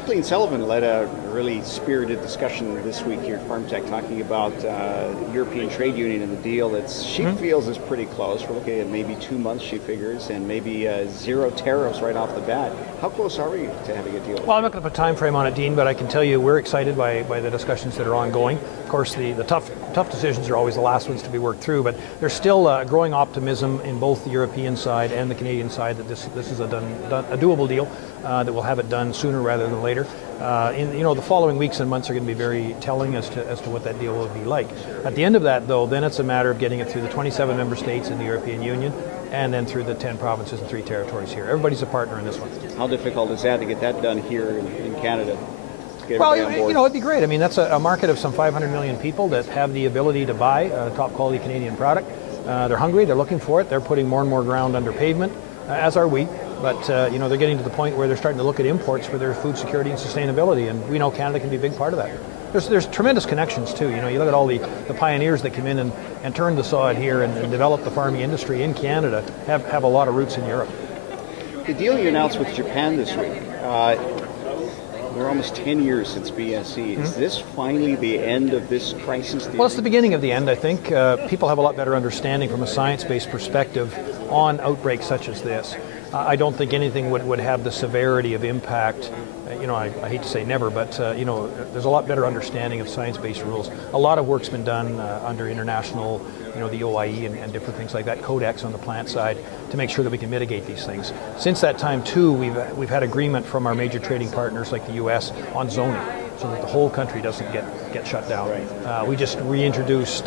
Kathleen Sullivan led a really spirited discussion this week here at FarmTech, talking about the European Trade Union and the deal that she feels is pretty close. We're looking at maybe 2 months, she figures, and maybe zero tariffs right off the bat. How close are we to having a deal? Well, I'm not going to put a time frame on it, Dean, but I can tell you we're excited by the discussions that are ongoing. Of course, the tough decisions are always the last ones to be worked through, but there's still growing optimism in both the European side and the Canadian side that this is a doable deal, that we'll have it done sooner rather than later. The following weeks and months are going to be very telling as to what that deal will be like. At the end of that, though, then it's a matter of getting it through the 27 member states in the European Union, and then through the 10 provinces and 3 territories here. Everybody's a partner in this one. How difficult is that to get that done here in Canada? Well, it'd be great. I mean, that's a market of some 500 million people that have the ability to buy a top quality Canadian product. They're hungry, they're looking for it, they're putting more and more ground under pavement, as are we. But they're getting to the point where they're starting to look at imports for their food security and sustainability, and we know Canada can be a big part of that. There's tremendous connections too. You look at all the pioneers that come in and turn the sod here and develop the farming industry in Canada have a lot of roots in Europe. The deal you announced with Japan this week, we're almost 10 years since BSE. Is this finally the end of this crisis? Well, it's the beginning of the end, I think. People have a lot better understanding from a science-based perspective on outbreaks such as this. I don't think anything would have the severity of impact. I hate to say never, but there's a lot better understanding of science-based rules. A lot of work's been done under international, the OIE and different things like that, Codex on the plant side, to make sure that we can mitigate these things. Since that time, too, we've had agreement from our major trading partners like the U.S. on zoning, so that the whole country doesn't get shut down. Right. We just reintroduced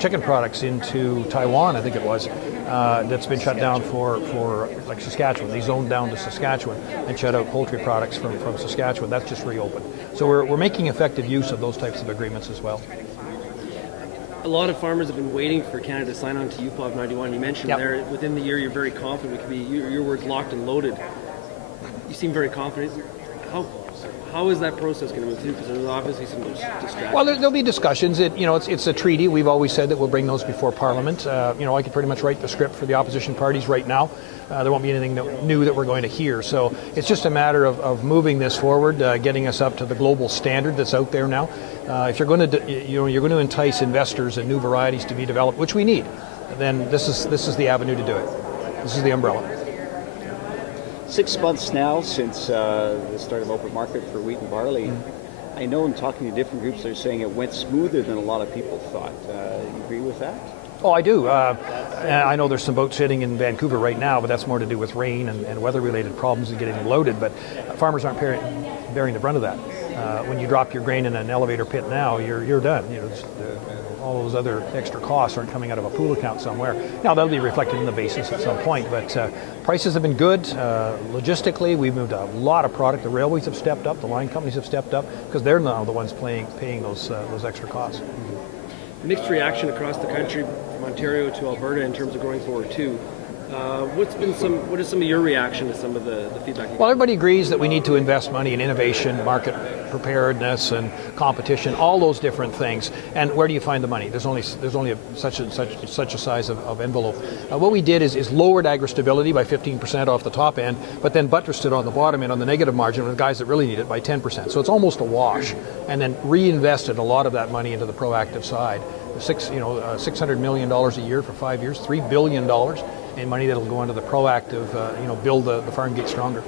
chicken products into Taiwan, I think it was, that's been shut down for like Saskatchewan. They zoned down to Saskatchewan and shut out poultry products from Saskatchewan. That's just reopened. So we're making effective use of those types of agreements as well. A lot of farmers have been waiting for Canada to sign on to UPOV 91. You mentioned there within the year you're very confident. It could be your words locked and loaded. You seem very confident. How is that process going to move through? Because there's obviously some distractions. Well, there'll be discussions. It's a treaty. We've always said that we'll bring those before Parliament. I could pretty much write the script for the opposition parties right now. There won't be anything new that we're going to hear. So it's just a matter of moving this forward, getting us up to the global standard that's out there now. If you're going to entice investors and new varieties to be developed, which we need, then this is the avenue to do it. This is the umbrella. 6 months now since the start of open market for wheat and barley. I know in talking to different groups, they're saying it went smoother than a lot of people thought. You agree with that? Oh, I do. I know there's some boats sitting in Vancouver right now, but that's more to do with rain and weather-related problems and getting them loaded. But farmers aren't bearing the brunt of that. When you drop your grain in an elevator pit now, you're done. All those other extra costs aren't coming out of a pool account somewhere. Now, that'll be reflected in the basis at some point, but prices have been good. Logistically, we've moved a lot of product. The railways have stepped up, the line companies have stepped up, because they're now the ones paying those extra costs. Mixed reaction across the country, from Ontario to Alberta, in terms of going forward too. What is some of your reaction to some of the feedback? Well, everybody agrees that we need to invest money in innovation, market preparedness, and competition, all those different things. And where do you find the money? There's only such a size of envelope. What we did is lowered agri-stability by 15% off the top end, but then buttressed it on the bottom end on the negative margin with the guys that really need it by 10%. So it's almost a wash. And then reinvested a lot of that money into the proactive side. $600 million a year for 5 years, $3 billion in money that'll go into the proactive, build the farm gate stronger.